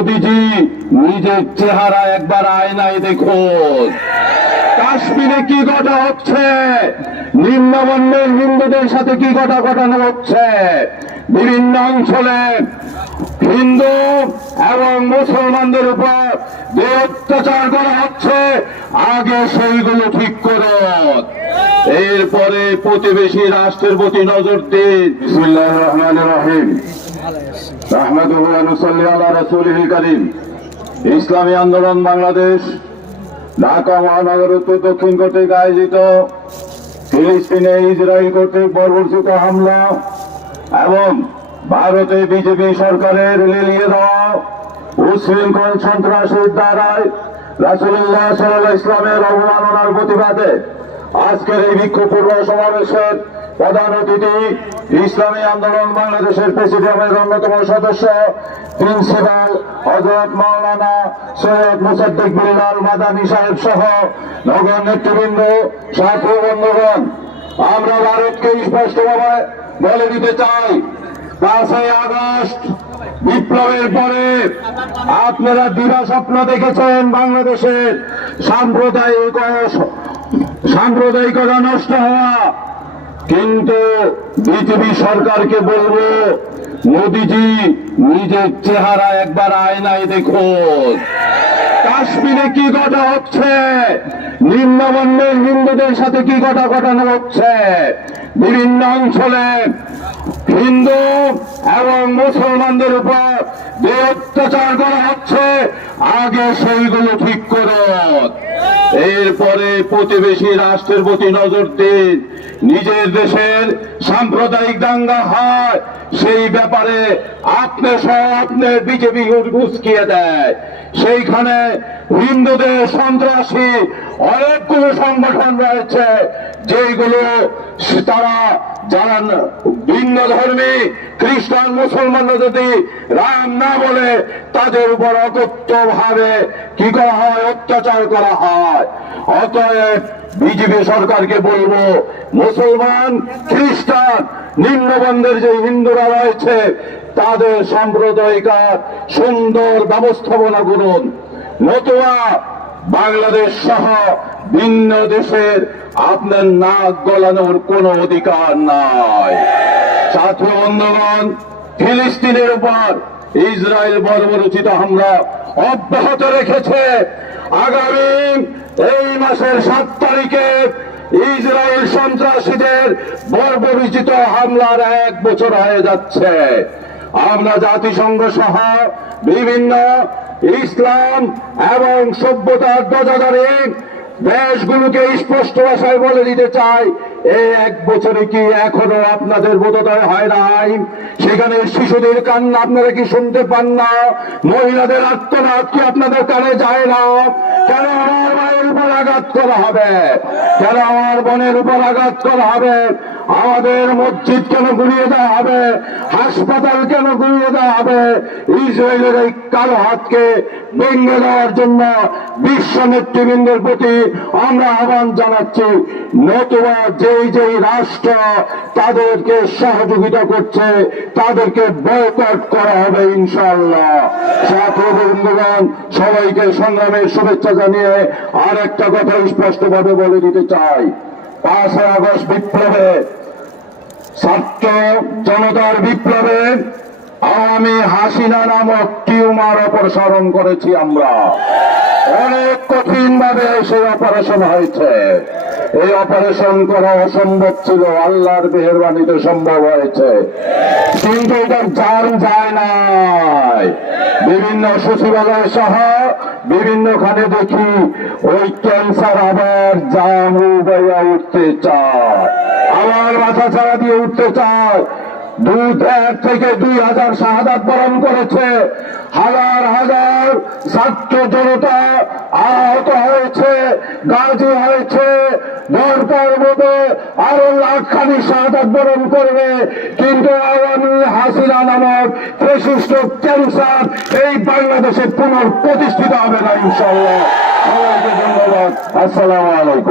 মোদিজি, নিজের চেহারা একবার আয়নায় দেখুন। কাশ্মীরে কি ঘটা হচ্ছে? নিম্নবর্ণের হিন্দুদের সাথে কি ঘটা ঘটানো হচ্ছে? বিভিন্ন অঞ্চলে হিন্দু এবং মুসলমানদের উপর যে অত্যাচার করা হচ্ছে, আগে সেইগুলো ঠিক করুন। এরপরে প্রতিবেশী রাষ্ট্রের প্রতি নজর দিন। রহমান রহিম। ইসলামী আন্দোলন বাংলাদেশ, ঢাকা মহানগর উত্তর দক্ষিণ কর্তৃক আয়োজিত ফিলিস্তিনে ইসরায়েল কর্তৃক বর্বরচিত হামলা এবং ভারতে বিজেপি সরকারের লেলিয়ে দেওয়া উশৃঙ্খল সন্ত্রাসের দ্বারায় রাসুল্লাহ সাল্লাহ ইসলামের অবমাননার প্রতিবাদে আজকের এই বিক্ষোভপূর্ব সমাবেশের প্রধান অতিথি, ইসলামী আন্দোলন বাংলাদেশের প্রেসিডিয়ামের অন্যতম সদস্য, প্রিন্সিপাল হজরত মাওলানা সৈয়দ মুসাদ্দিক বিল্লাল মাদানী সাহেব সহ নগর নেতৃবৃন্দ, সাথী বন্ধুগণ, আমরা ভারতকে স্পষ্টভাবে বলে দিতে চাই, পাঁচই আগস্ট, বিপ্লবের পরে আপনারা দিবা স্বপ্ন দেখেছেন বাংলাদেশের সাম্প্রদায়িক সাম্প্রদায়িকতা নষ্ট হওয়া কিন্তু বিজেপি সরকারকে বলব, মোদিজি নিজের চেহারা একবার আয়নায় দেখুন। কাশ্মীরে কি ঘটা হচ্ছে? নিম্নবর্ণের হিন্দুদের সাথে কি ঘটা ঘটানো হচ্ছে? বিভিন্ন অঞ্চলে হিন্দু এবং মুসলমানদের উপর যে অত্যাচার করা হচ্ছে, আগে সেইগুলো ঠিক করুন। এরপরে প্রতিবেশী রাষ্ট্রের প্রতি নজর দিন। নিজের দেশের সাম্প্রদায়িক দাঙ্গা হয়, সেই ব্যাপারে আপনি সহ আপনার বিজেপি উস্কিয়ে দেয়। সেইখানে হিন্দুদের সন্ত্রাসী অনেকগুলো সংগঠন রয়েছে যেগুলো তারা যারা ভিন্ন ধর্মী, খ্রিস্টান মুসলমানরা যদি রাম না বলে, তাদের উপর অকথ্য ভাবে কি করা হয়? অত্যাচার করা হয়। অতএব বিজেপি সরকারকে বলব, মুসলমান, খ্রিস্টান নিম্নবন্ধের যে হিন্দুরা রয়েছে, তাদের সাম্প্রদায়িকার সুন্দর ব্যবস্থাপনা করুন। নতুবা বাংলাদেশ সহ ভিন্ন দেশের আপনার নাক গলানোর কোনো অধিকার নাই। ছাত্র বন্ধুগণ, ফিলিস্তিনের উপর ইসরায়েল বর্বরচিত হামলা অব্যাহত রেখেছে। আগামী এই মাসের সাত তারিখে ইসরায়েল সন্ত্রাসীদের বর্বরচিত হামলার এক বছর হয়ে যাচ্ছে। আমরা জাতিসংঘ সহ বিভিন্ন ইসলাম এবং সভ্যতার ধ্বজাধারী দেশগুলোকে স্পষ্ট ভাষায় বলে দিতে চাই এক বছরে কি এখনও আপনাদের বোধোদয় হয় নাই? সেখানে শিশুদের কান্না আপনারা কি শুনতে পান না? মহিলাদের আত্মনাদ কি আপনাদের কানে যায় না? কেন আমার মায়ের উপর আঘাত করা হবে? কেন আমার বোনের উপর আঘাত করা হবে? আমাদের মসজিদ কেন ঘুরিয়ে দেওয়া হবে? হাসপাতাল কেন ঘুরিয়ে দেওয়া হবে? ইসরায়েলের এই কালো হাতকে ভেঙে দেওয়ার জন্য বিশ্ব নেতৃবৃন্দের প্রতি আমরা আহ্বান জানাচ্ছি। নতুবা যেই যেই রাষ্ট্র তাদেরকে সহযোগিতা করছে, তাদেরকে বয়কট করা হবে ইনশাল্লাহ বন্ধুগণ সবাইকে সংগ্রামের শুভেচ্ছা জানিয়ে আর একটা কথা স্পষ্টভাবে বলে দিতে চাই। পাঁচই আগস্ট বিপ্লবে ছাত্র জনতার বিপ্লবে আওয়ামী হাসিনা নামক টিউমার অপসারণ করেছি আমরা। অনেক কঠিন ভাবে সেই অপারেশন হয়েছে। এই অপারেশন করা অসম্ভব ছিল, আল্লাহর মেহরবানিতে সম্ভব হয়েছে। কিন্তু এটার জান যায় নাই বিভিন্ন সচিবালয় সহ বিভিন্নখানে দেখি, ওই ক্যান্সার আবার জাম হয়ে উঠতে চায়। আমার মাথা ছাড়া দিয়ে উঠতে চায়। দুই এক থেকে দুই হাজার শাহাদাত বরণ করেছে। হাজার হাজার ছাত্র জনতা আহত গাজী হয়েছে। ভর পর্বতে আরও লাখখানি সাহায্য বরণ করবে। কিন্তু আওয়ামী হাসিনা নামক প্রশিষ্ট ক্যান্সার এই বাংলাদেশে পুনঃপ্রতিষ্ঠিত হবে না ইনশাল্লাহ সবাইকে ধন্যবাদ। আসসালামু আলাইকুম।